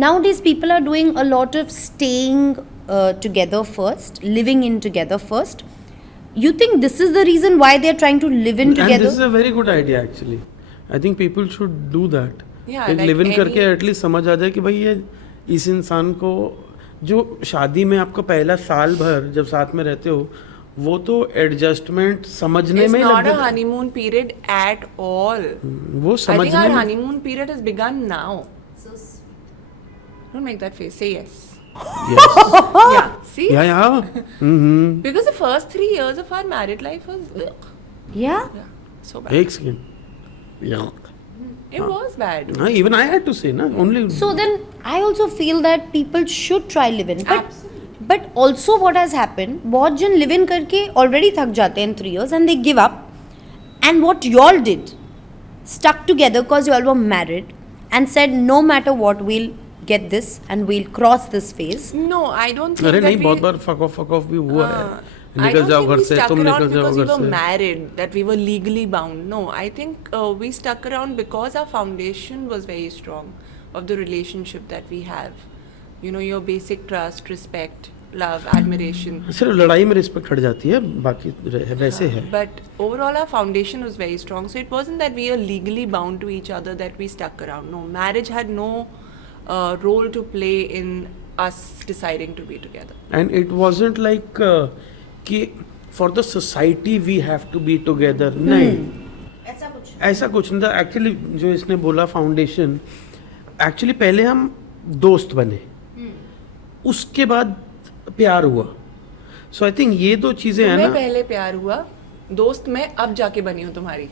Nowadays people are doing a lot of staying together first, living in together first. You think this is the reason why they are trying to live in together? And this is a very good idea actually. I think people should do that. Yeah, एक like live in any- करके at least समझ आ जाए कि भाई ये इस इंसान को, जो शादी में आपका पहला साल भर जब साथ में रहते हो, वो तो एडजस्टमेंट समझने It's में ही not लग a जाता है। honeymoon period at all. वो I think समझने our में honeymoon period has begun now. Don't make that face. Say yes. yes. Yeah. See? yeah. Mm-hmm. Because the first 3 years of our married life was Yeah. so bad. एक second yeah. It was bad. Even I had to say na only. So then I also feel that people should try live in. Absolutely. But also what has happened, बहुत जन live in करके already थक जाते हैं in 3 years and they give up. And what y'all did, stuck together because y'all were married and said no matter what we'll get this and we'll cross this phase. No, I don't think अरे that नहीं, बहुत बार fuck off भी हुआ है। I निकल don't जाओ think घर we से, stuck तुम around निकल जाओ because we घर were से। married, that we were legally bound. No, I think we stuck around because our foundation was very strong of the relationship that we have. You know, your basic trust, respect, love, admiration. सिर्फ लड़ाई में respect हट जाती है, बाकी वैसे है। But overall, our foundation was very strong. So it wasn't that we are legally bound to each other that we stuck around. No, marriage had no role to play in us deciding to be together. And it wasn't like कि for the society we have to be together. नहीं, ऐसा कुछ नहीं था। Actually जो इसने बोला foundation, actually पहले हम दोस्त बने, उसके बाद प्यार हुआ। सो आई थिंक ये दो चीजें हैं तुम्हें ना। पहले प्यार हुआ, दोस्त मैं अब जाके बनी हूँ तुम्हारी।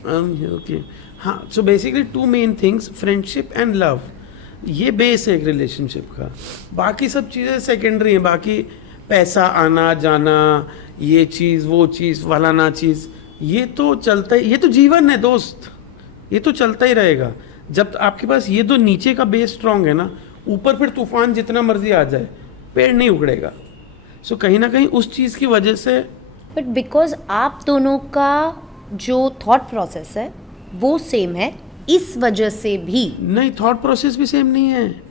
ओके हाँ, so basically two main things, friendship and love, ये बेस है एक रिलेशनशिप का। बाकी सब चीज़ें सेकेंडरी हैं। बाकी पैसा आना जाना, ये चीज़ वो चीज़ फलाना चीज़, ये तो चलता ही, ये तो जीवन है दोस्त, ये तो चलता ही रहेगा। जब आपके पास ये दो नीचे का बेस स्ट्रांग है ना, ऊपर फिर तूफान जितना मर्जी आ जाए पेड़ नहीं उगड़ेगा। सो कहीं ना कहीं उस चीज़ की वजह से। बट बिकॉज आप दोनों का जो थॉट प्रोसेस है वो सेम है, इस वजह से भी। नहीं, थॉट प्रोसेस भी सेम नहीं है,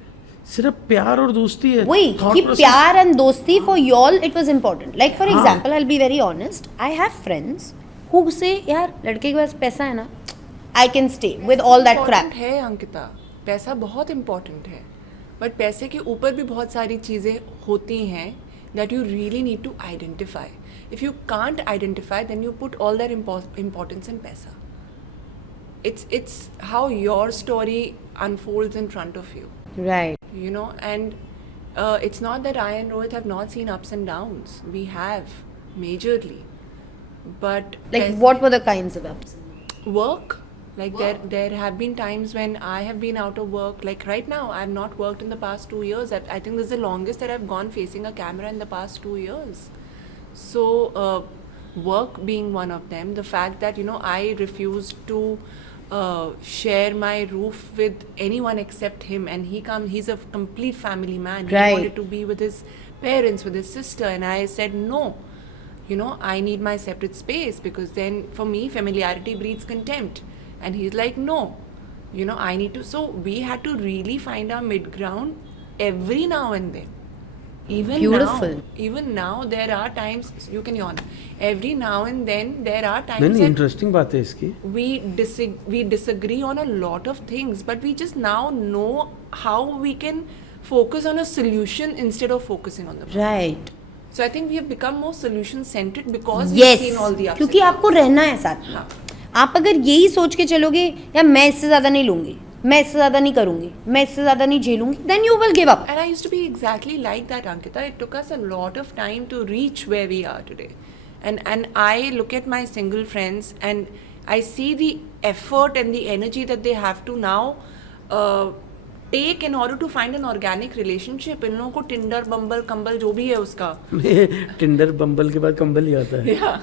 सिर्फ प्यार और दोस्ती है। वही कि प्यार एंड दोस्ती for y'all it was important. Like for example, I'll be very honest, I have friends who say यार लड़के के पास पैसा है ना, I can stay with all that crap. है अंकिता, पैसा बहुत इम्पोर्टेंट है, बट पैसे के ऊपर भी बहुत सारी चीज़ें होती हैं that you really need to identify. If you can't identify, then you put all that importance in paisa. It's how your story unfolds in front of you. Right. You know, and it's not that I and Rohit have not seen ups and downs. We have, majorly. But Like what were the kinds of ups? work, like there have been times when I have been out of work. Like right now, I have not worked in the past 2 years. I think this is the longest that I've gone facing a camera in the past 2 years. So work being one of them, the fact that, you know, I refused to share my roof with anyone except him, and he's a complete family man. Right. He wanted to be with his parents, with his sister, and I said no. You know, I need my separate space, because then for me familiarity breeds contempt. And he's like, no, you know, I need to. So we had to really find our mid ground every now and then. Beautiful. Even now there are times, you can yawn, every now and then there are times नहीं, that interesting बात है इसकी। we disagree on a lot of things, but we just now know how we can focus on a solution instead of focusing on the problem. Right. So I think we have become more solution centered because we've Yes. seen all the ups क्योंकि and आपको रहना है साथ में। हाँ. आप अगर यही सोच के चलोगे यार मैं इससे ज़्यादा नहीं लूँगी, मैं इससे ज़्यादा नहीं करूँगी, मैं इससे ज़्यादा नहीं झेलूँगी, then you will give up. And I used to be exactly like that, Ankkitha. It took us a lot of time to reach where we are today. And I look at my single friends and I see the effort and the energy that they have to now take in order to find an organic relationship. इन लोगों को Tinder, Bumble, कंबल जो भी है उसका। Tinder Bumble के बाद कंबल ही आता है। Yeah.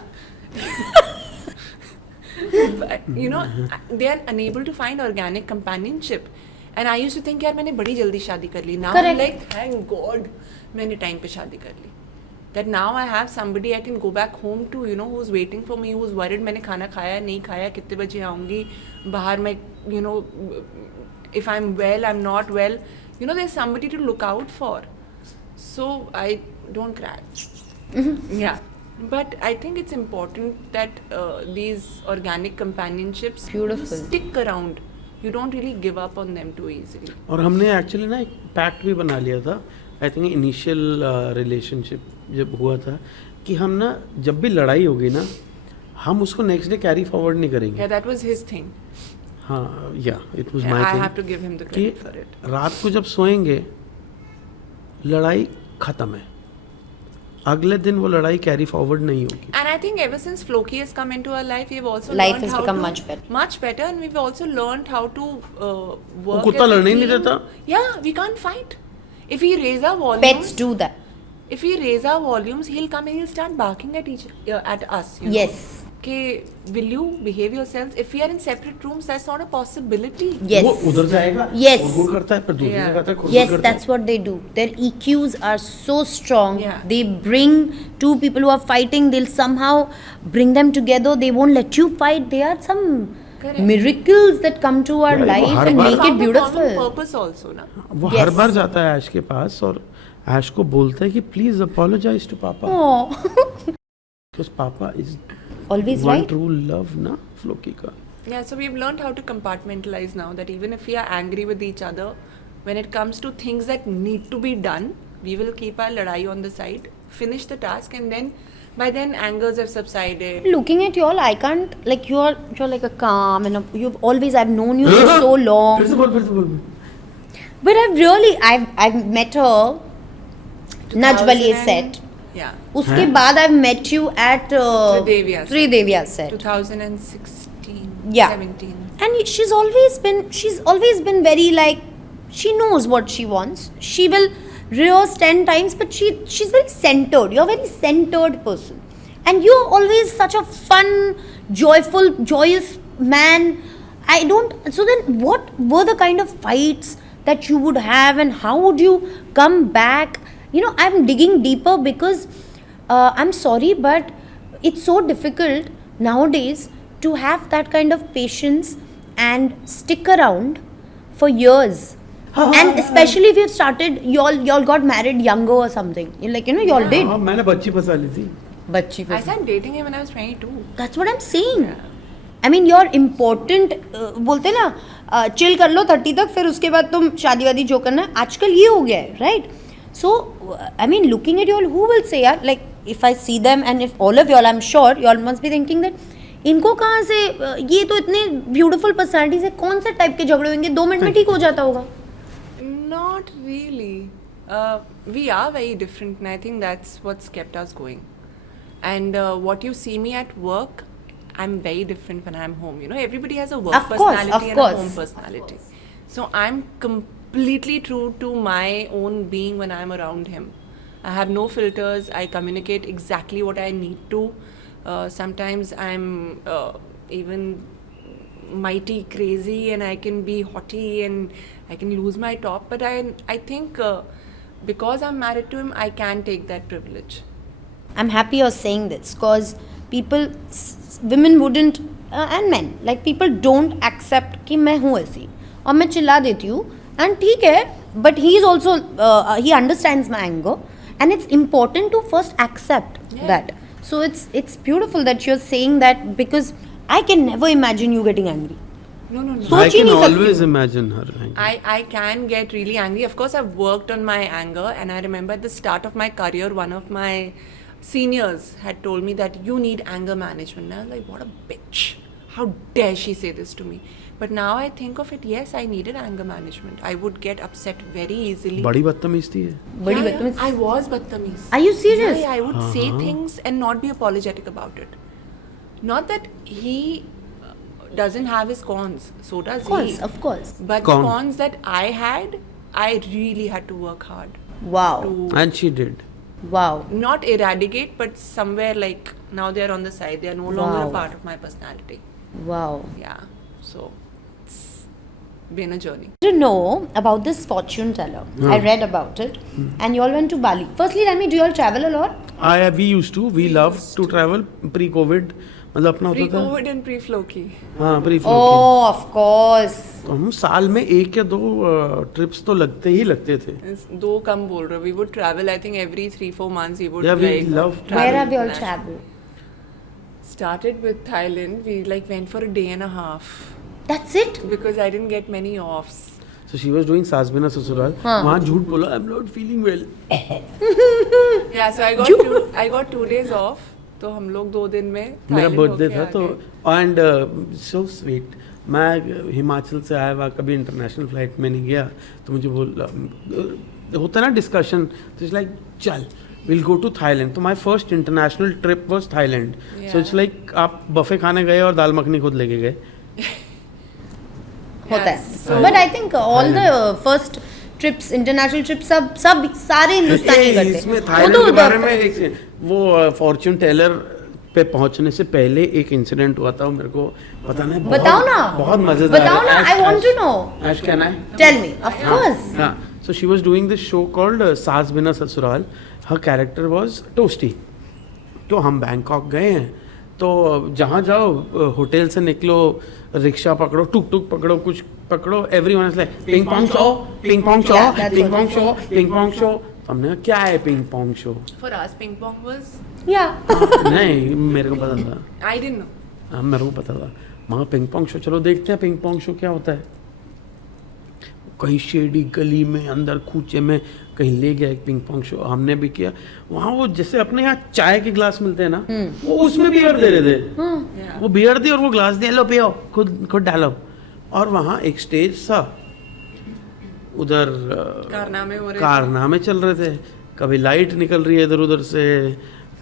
But, you know, they are unable to find organic companionship. And I used to think यार मैंने बड़ी जल्दी शादी कर ली. Now I'm Correct. like, thank God मैंने टाइम पे शादी कर ली. That now I have somebody I can go back home to, you know, who's waiting for me, who's worried मैंने खाना खाया नहीं खाया, कितने बजे आऊँगी, बाहर मैं, you know, if I'm well, I'm not well, you know, there's somebody to look out for. So I don't cry. Yeah. But I think it's important that these organic companionships Beautiful. stick around. You don't really give up on them too easily. और हमने actually ना एक pact भी बना लिया था, I think initial relationship जब हुआ था, कि हम ना जब भी लड़ाई होगी ना, हम उसको नेक्स्ट डे कैरी फॉरवर्ड नहीं करेंगे. Yeah, that was his thing. हाँ, या it was Yeah, my I thing have to give him the कि credit for it. रात को जब सोएंगे लड़ाई खत्म है, अगले दिन वो लड़ाई कैरी फॉरवर्ड नहीं होगी. And I think ever since Floki has come into our life, we've also Life learned has how become to much better. Much better, and we've also learned how to work. कुत्ता as a लड़ने ही नहीं team. देता. Yeah, we can't fight. If we raise our volumes, Pets do that. if we raise our volumes, he'll come and he'll start barking at us. You know? Yes. Okay, will you behave yourselves? If we are in separate rooms, that's not a possibility. Yes. वो उधर जाएगा Yes. और वो करता है, पर दूसरी Yeah. जगह तक खुद Yes, करता है. that's what they do. Their EQs are so strong. Yeah. They bring two people who are fighting, they'll somehow bring them together. They won't let you fight. They are some Correct. miracles that come to our Yeah, life her and bar- make it Found a common beautiful. purpose also, na? वो Yes. हर बार जाता है ऐश के पास और ऐश को बोलता है कि please apologise to पापा, Oh. बिकॉज़ पापा is Always one right. True love ना फ्लोकी का. Yeah, so we've learned how to compartmentalize now, that even if we are angry with each other, when it comes to things that need to be done, we will keep our ladai on the side, finish the task, and then by then angers have subsided. Looking at you all, I can't, like you're like a calm and you've always, I've known you for so long. फिर से बोल. But I've met her, Najbaliye 2000 set. Yeah. उसके हैं? बाद I've met you at Tridevia set. Tridevia set. 2016, Yeah. 17. And she's always been very like, she knows what she wants. She will rehearse 10 times, but she's very centered. You're a very centered person. And you're always such a fun, joyful, joyous man. So then what were the kind of fights that you would have, and how would you come back? You know, I'm digging deeper because I'm sorry, but it's so difficult nowadays to have that kind of patience and stick around for years. And especially if you've started, y'all got married younger or something. Y'all did. हाँ, मैंने बच्ची फंसा ली थी. Bachchi I started dating him when I was 22. That's what I'm saying. I mean, you're important. बोलते ना, chill कर लो 30 तक, फिर उसके बाद तुम शादी वादी जो करना है. आजकल ये हो गया है, right? So, I mean, looking at you all, who will say, यार, like, if I see them and if all of y'all, I'm sure, y'all must be thinking that, इनको कहाँ से, ये तो इतने beautiful personalities है, कौन से टाइप के झगड़े होंगे, 2 मिनट में ठीक हो जाता होगा. Not really. We are very different, and I think that's what's kept us going. And what you see me at work, I'm very different when I'm home. You know, everybody has a work Of course, personality of and course. a home personality. So I'm completely true to my own being when I'm around him. I have no filters. I communicate exactly what I need to. Sometimes I'm even mighty crazy, and I can be haughty, and I can lose my top. But I think because I'm married to him, I can take that privilege. I'm happy you're saying this because women wouldn't, and men, like people don't accept कि मैं हूँ ऐसी और मैं चिल्ला देती हूँ, and ठीक है, but he is also, he understands my anger, and it's important to first accept that. So it's beautiful that you're saying that, because I can never imagine you getting angry. No. I सोच ही can नहीं सकती always हूँ. imagine her angry. I can get really angry. Of course, I've worked on my anger, and I remember at the start of my career, one of my seniors had told me that you need anger management. And I was like, what a bitch. How dare she say this to me? But now I think of it, yes, I needed anger management. I would get upset very easily. बड़ी बदतमीज थी ये. बड़ी Yeah, बदतमीज. I was badtameez. Are you serious? Yeah, I would say things and not be apologetic about it. Not that he doesn't have his cons. So does he. Of course. But Con. the cons that I had, I really had to work hard Wow. to And she did. Wow. not eradicate, but somewhere like now they're on the side. They are no longer Wow. a part of my personality. Wow. Yeah. So it's been a journey. To know about this fortune teller. I read about it, and you all went to Bali. Firstly, tell me, do you all travel a lot? We used to. We loved to travel pre-COVID. मतलब अपना होता था। Pre-COVID and pre-Floki. हाँ pre Oh, of course. तो हम साल में 1 या 2 ट्रिप्स तो लगते ही लगते थे। दो कम बोल रहे हो, we would travel I think every 3-4 months we would Yeah, we like love travel Where have you all international. traveled? Started with Thailand, we like went for a day and a half That's it? because I didn't get many offs. So she was doing सास बिना ससुराल, वहाँ झूठ बोला I'm not feeling well। Yeah, so I got 2 days off. तो हम लोग 2 दिन में मेरा Thailand बर्थडे होके था आ तो गए। And so sweet. मैं हिमाचल से आया हुआ, कभी इंटरनेशनल फ्लाइट में नहीं गया, तो मुझे होता है ना डिस्कशन, तो इट्स लाइक चल विल गो टू थाईलैंड। तो my first international trip was Thailand. So it's like आप बफे खाने गए और दाल मखनी खुद लेके गए। होता है। so- But I think all the first trips, international trips, सब सारे हिंदुस्तानी ए, करते इसमें हैं। थाईलैंड वो के तो बारे में वो फॉर्च्यून टेलर पे पहुंचने से पहले एक इंसिडेंट हुआ था, वो मेरे को पता नहीं, बताओ ना। बहुत मजेदार है। बताओ ना, I want to know. Ash, can I? Tell me, of course. हाँ, so she was doing this show called सास बिना ससुराल. Her character was Toasty. तो हम बैंकॉक गए हैं, तो जहाँ जाओ होटल से निकलो, रिक्शा पकड़ो, टुक टुक पकड़ो, कुछ पकड़ो, everyone is like ping pong show, ping pong show, Yeah, that's ping pong what- show, ping pong show. तो हमने कहा क्या है ping pong show? For us, ping pong was Yeah. नहीं, मेरे को पता था। I didn't know. हाँ मेरे को पता था। मगर पिंग पोंग शो, चलो देखते हैं पिंग पोंग शो क्या होता है। कहीं शेडी गली में अंदर खूचे में कहीं ले गया एक पिंग पोंग शो, हमने भी किया। वहाँ वो जैसे अपने यहाँ चाय के ग्लास मिलते हैं ना, वो उसमें बियर दे रहे थे। Yeah. वो बियर दी और वो ग्लास दिया, लो पियो, खुद डालो। और वहाँ एक स्टेज था, उधर कारनामे चल रहे थे। कभी लाइट निकल रही है इधर उधर से,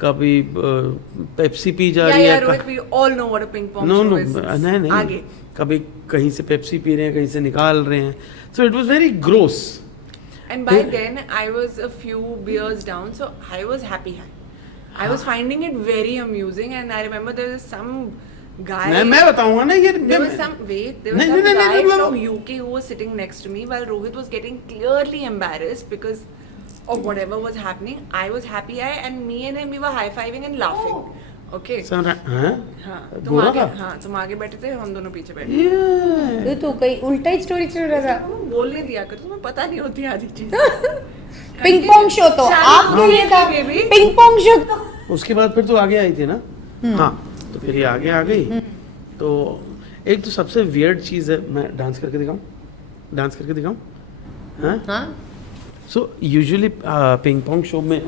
कभी पेप्सी पी जा रही है। Rohit, we all know what a ping pong no show no is. नहीं आगे. कभी कहीं से पेप्सी पी रहे हैं, कहीं से निकाल रहे हैं। So it was very gross. And by then, I was a few beers down, so I was happy. I was finding it very amusing, and I remember there was some guy. मैं बताऊंगा ना ये। There was some guy from UK who was sitting next to me while Rohit was getting clearly embarrassed because of whatever was happening. I was happy, and me and him, we were high-fiving and laughing. Okay. हाँ, तुम आगे बैठे थे, हम दोनों पीछे बैठे। तो कहीं उल्टा ही स्टोरी चल रहा था। तुम बोलने दिया कर, तुम्हें पता नहीं होती आधी चीज। पिंग पोंग शो तो आपके लिए था। पिंग पोंग शो तो उसके बाद फिर तो आगे आई थी ना। हाँ, तो फिर ये आगे आ गई। तो एक तो सबसे वियर्ड चीज है, मैं डांस करके दिखाऊं? हाँ। So usually ping pong show में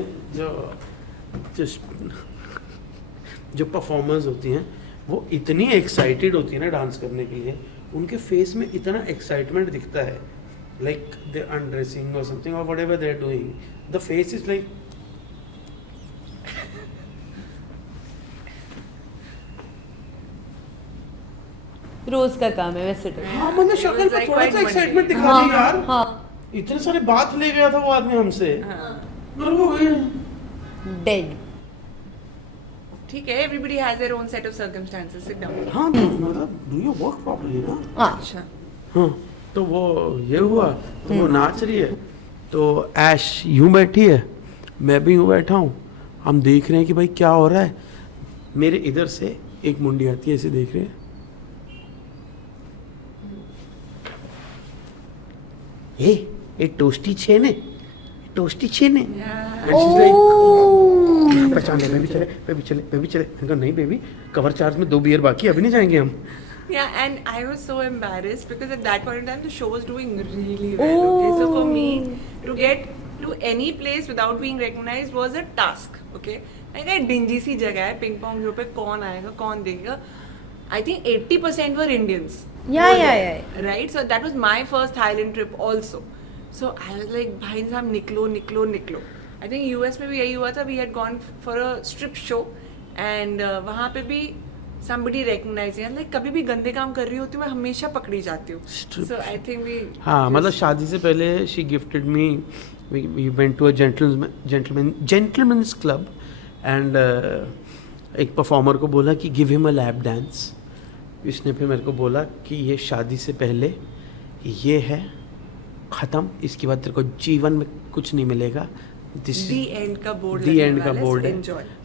जो परफॉर्मर्स होती हैं वो इतनी एक्साइटेड होती है ना डांस करने के लिए, उनके फेस में इतना एक्साइटमेंट दिखता है, लाइक दे अनड्रेसिंग और समथिंग और whatever they are doing, the face is like रोज का काम है वैसे तो। हाँ, मतलब शक्ल पे थोड़ा सा एक्साइटमेंट दिखा दी यार। हाँ। इतने सारे बात ले गया था वो आदमी हमसे। मेरे को डेड। ठीक है, everybody has their own set of circumstances. Sit down. हाँ, तो मतलब डू यू वर्क प्रॉपर्ली ना। अच्छा। हाँ, तो वो ये हुआ, तो वो नाच रही है, तो ऐश यूं बैठी है, मैं भी यूं बैठा हूँ, हम देख रहे हैं कि भाई क्या हो रहा है। मेरे इधर से एक मुंडी आती है, ऐसे देख रहे हैं, ए टोस्टी छेने। पहचान ले, बेबी चले। इनका नहीं बेबी, कवर चार्ज में 2 बियर बाकी, अभी नहीं जाएंगे हम। Yeah, and I was so embarrassed because at that point in time the show was doing really well. Okay, so for me to get to any place without being recognized was a task. Okay, like a dingy सी जगह है, ping pong show पे कौन आएगा, कौन देखेगा? I think 80% were Indians. Yeah. Right, so that was my first Thailand trip also. So I was like, भाई साहब निकलो. I think US में भी यही हुआ था. We had gone for a strip show and वहाँ पे भी somebody recognized me. Like कभी भी गंदे काम कर रही होती हूँ, मैं हमेशा पकड़ी जाती हूँ. So I think we. हाँ, मतलब शादी से पहले she gifted me. We went to a gentleman's club and एक परफॉर्मर को बोला कि give him a lap dance. इसने फिर मेरे को बोला कि ये शादी से पहले ये है ख़त्म, इसके बाद तेरे को जीवन में कुछ नहीं मिलेगा। The end का बोर्ड है।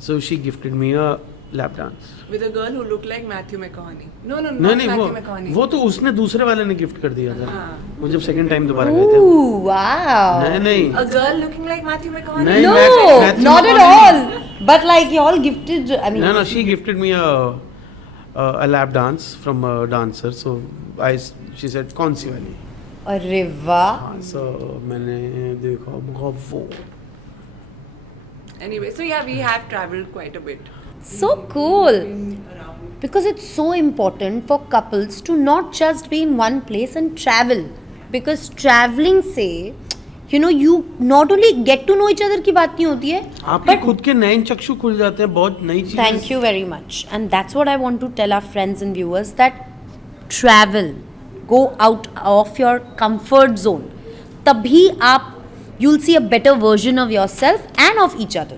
So she gifted me a lap dance. With a girl who looked like Matthew McConaughey. No, नहीं not नहीं Matthew McConaughey. वो तो उसने दूसरे वाले ने गिफ्ट कर दिया था. हाँ. वो जब सेकंड टाइम दोबारा गए थे. Ooh, wow. नहीं. A girl looking like Matthew McConaughey. नहीं, No, Matthew not at McConaughey. all. But like you all gifted. I mean, No, she gifted me a lap dance from a dancer. So she said कौन सी वाली? अरे वाह. हाँ, so मैंने देखा बहुत वो. Anyway, so yeah, we have travelled quite a bit. So cool. Been around. Because it's so important for couples to not just be in one place and travel. Because traveling से, you know, you not only get to know each other की बात नहीं होती है. आपके खुद के नए चक्षु खुल जाते हैं, बहुत नई चीजें. Thank you very much. And that's what I want to tell our friends and viewers, that travel. Go out of your comfort zone. तभी आप, you'll see a better version of yourself and of each other.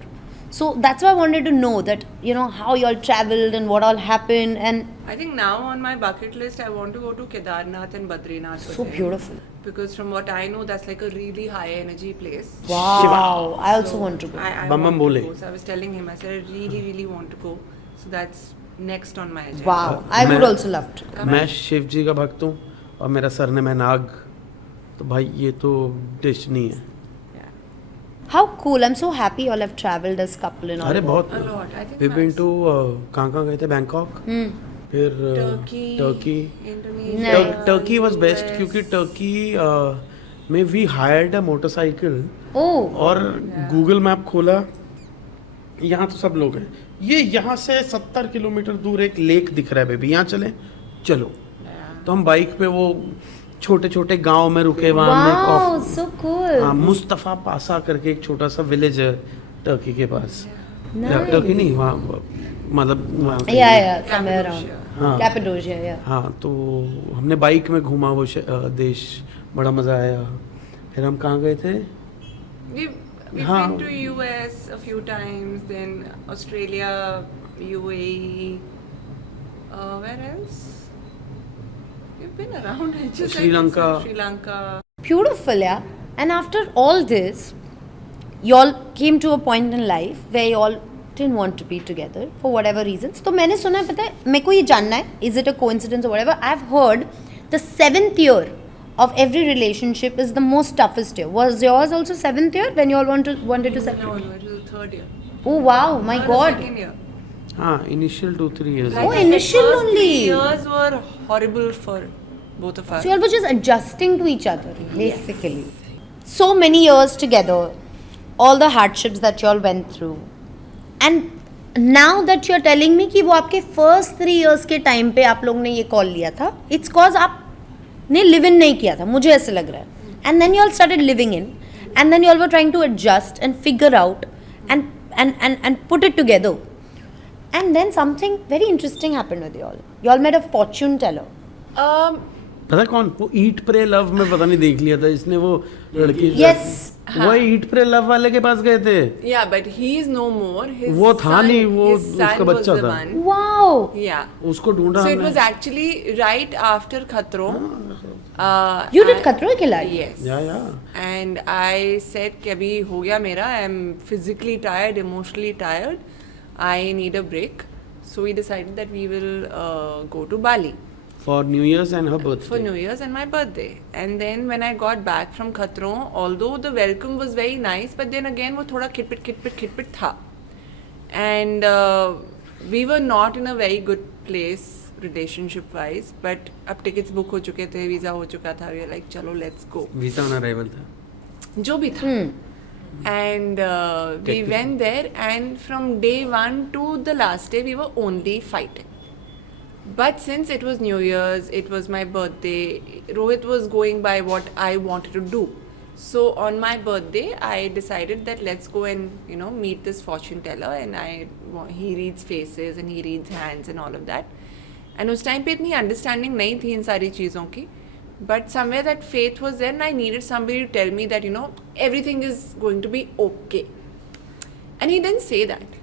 So that's why I wanted to know that, you know, how you all traveled and what all happened, and I think now on my bucket list, I want to go to Kedarnath and Badrinath. so beautiful. Because from what I know, that's like a really high energy place. Wow. I also So want to go. I Bam want bam bole. to go. So I was telling him, I said I really, really want to go. So that's next on my agenda. Wow. I would मैं- also love to. मैं शिव जी का भक्त हूँ और मेरा surname है नाग. तो भाई ये तो डेस्टिनी है. Yeah. How cool. I'm so happy you all have traveled as couple and all. अरे बहुत. A lot. I think We've been that's to कहाँ गए थे? बैंकॉक. फिर Turkey. Indonesia. Turkey was best US. क्योंकि टर्की में we hired a motorcycle Oh. और Google map खोला. यहाँ तो सब लोग हैं. ये यहाँ से 70 किलोमीटर दूर एक लेक दिख रहा है बेबी. यहाँ चले चलो. तो हम बाइक पे वो छोटे छोटे गांव में रुके. वहाँ हमने Wow. कॉफी. So cool. हाँ, मुस्तफा पासा करके एक छोटा सा विलेज है टर्की के पास. Nice. टर्की नहीं, वहाँ मतलब वहाँ पे. Yeah. Somewhere around. हाँ. Cappadocia. Yeah. हाँ, तो हमने बाइक में घूमा वो देश. बड़ा मज़ा आया. फिर हम कहाँ गए थे? We've हाँ. been to US a few times, then Australia, UAE. Where else? We've been around. I just Sri Lanka. Sri Lanka. Beautiful, yeah. And after all this, you all came to a point in life where you all didn't want to be together for whatever reasons. तो मैंने सुना है, पता है, मेरे को ये जानना है, is it a coincidence or whatever? I've heard the 7th year of every relationship is the most toughest year. Was yours also 7th year when you all wanted to separate? No, it was the third year. Oh wow, my Third or God. Second year. हाँ, initial 2-3 years. Oh, I said, initial first only. 3 years were horrible for both of us. So you all were just adjusting to each other, basically. So many years together, all the hardships that you all went through, and now that you are telling me कि वो आपके first 3 years के time पे आप लोग ने ये call लिया था, it's cause आपने live in नहीं किया था, मुझे ऐसे लग रहा है. And then you all started living in, and then you all were trying to adjust and figure out and put it together. And then something very interesting happened with you all. You all met a fortune teller. पता कौन? वो ईट pray love में पता नहीं देख लिया था इसने वो लड़की. Yes. वो ईट प्रे लव वाले के पास गए थे. Yeah, but he is no more. His वो था son, नहीं, वो his son उसका was बच्चा the था. one. Wow. Yeah. उसको ढूंढा So it हमने. was actually right after Khatron. You did खतरों के खिलाड़ी? Yes. या. And I said कि अभी हो गया मेरा. I'm physically tired, emotionally tired. I need a break. So we decided that we will go to Bali For New Year's and her birthday. for New Year's and my birthday. And then when I got back from Khatron, although the welcome was very nice, but then again वो थोड़ा खिटपिट था. And we were not in a very good place relationship wise. But अब tickets book हो चुके थे, visa हो चुका था. We were like चलो let's go. Visa on arrival था. जो भी था. And we Technical. went there, and from day 1 to the last day we were only fighting. But since it was New Year's, it was my birthday, Rohit was going by what I wanted to do. So on my birthday I decided that let's go and meet this fortune teller, and he reads faces and he reads hands and all of that. And उस time पे इतनी understanding नहीं थी इन सारी चीज़ों की. But somewhere that faith was there, and I needed somebody to tell me that everything is going to be okay. And he didn't say that.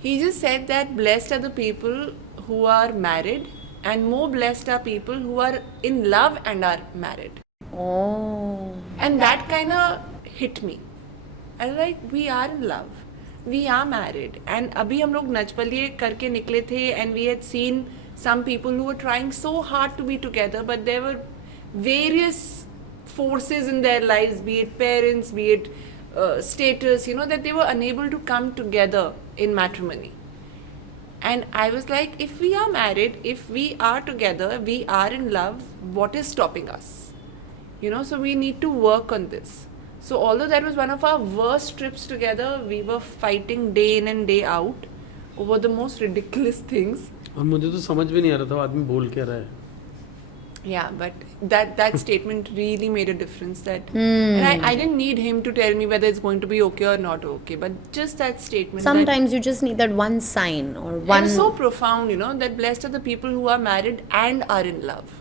He just said that blessed are the people who are married, and more blessed are people who are in love and are married. Oh. And that kind of hit me. I was like, we are in love. we are married. And अभी हम लोग नचबलिए करके निकले थे, and we had seen some people who were trying so hard to be together, but there were various forces in their lives, be it parents, be it status, you know, that they were unable to come together in matrimony. And I was like, if we are married, if we are together, we are in love, what is stopping us? You know, so we need to work on this. So although that was one of our worst trips together, we were fighting day in and day out over the most ridiculous things. और मुझे तो समझ भी नहीं आ रहा था वो आदमी बोल क्या रहा है. Yeah, but that statement really made a difference. And I didn't need him to tell me whether it's going to be okay or not okay, but just that statement. Sometimes you just need that one sign or one. It's so profound, you know, that blessed are the people who are married and are in love.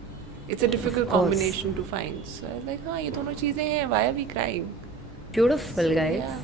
It's a difficult combination to find. So I was like, हाँ ये दोनों चीजें हैं. Why are we crying? Beautiful, guys. Yeah.